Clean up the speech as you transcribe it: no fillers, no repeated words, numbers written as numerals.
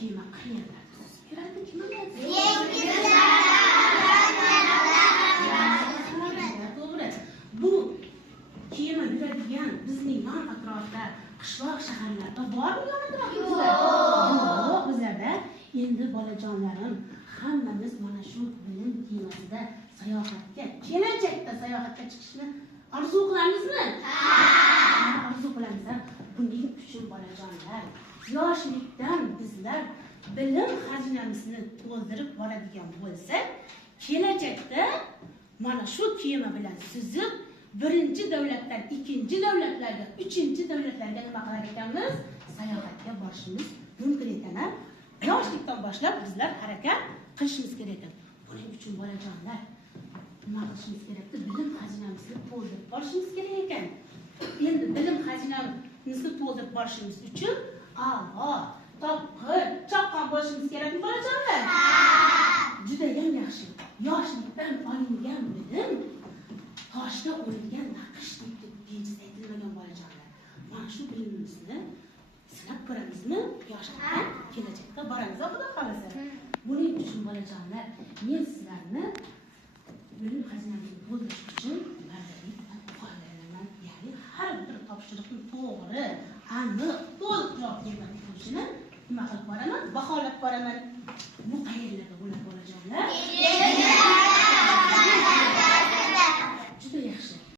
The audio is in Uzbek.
kema qayerlarda yuradi, kim biladi? To'g'ri. Bu kema yuradigan bizning yon atrofda qishloq shaharlarda bormi yon atrofimizda? Yo'q, bizlarda. Endi bolajonlarim, hammamiz mana shu bilim kemasida sayohatga, kelajakda sayohatga chiqishni orzu qilamizmi? Orzu qilamiz. Buning uchun bolajonlar, yoshlikdan bizlar bilim xazinamizni to'ldirib boradigan bo'lsak, kelajakda mana shu kema bilan suzib birinchi davlatdan ikkinchi davlatlarga, uchinchi davlatlarga nima qilar ekanmiz? Sayohatga borishimiz mumkin ekan. Yoshlikdan boshlab bizlar harakat qilishimiz kerak ekan. Buning uchun bolajonlar nima qilishimiz kerakdi? Bilim xazinamizni to'ldirib borishimiz kerak ekan. Endi bilim xazinamizni to'ldirib borishimiz uchun a'lo, topqir, chaqqon bo'lishimiz kerakmi bolajonlar? Juda ham yaxshi. Yoshlikdan olingan bilim toshga o'rilgan naqsh deb bejiz aytilmagan bolajonlar. Mana shu bilimimizni sinab ko'ramizmi? Yoshlikdan kelajakda boramiz, xudo xolasa. Buning uchun bolajonlar, men sizlarni bilim xazinamizni to'ldirish uchun mardalikdan foydalanaman. Ya'ni har bir topshiriqni to'g'ri, aniq, to'liq javob berib bo'lishini nima qilib boraman? Baholab boraman. Bu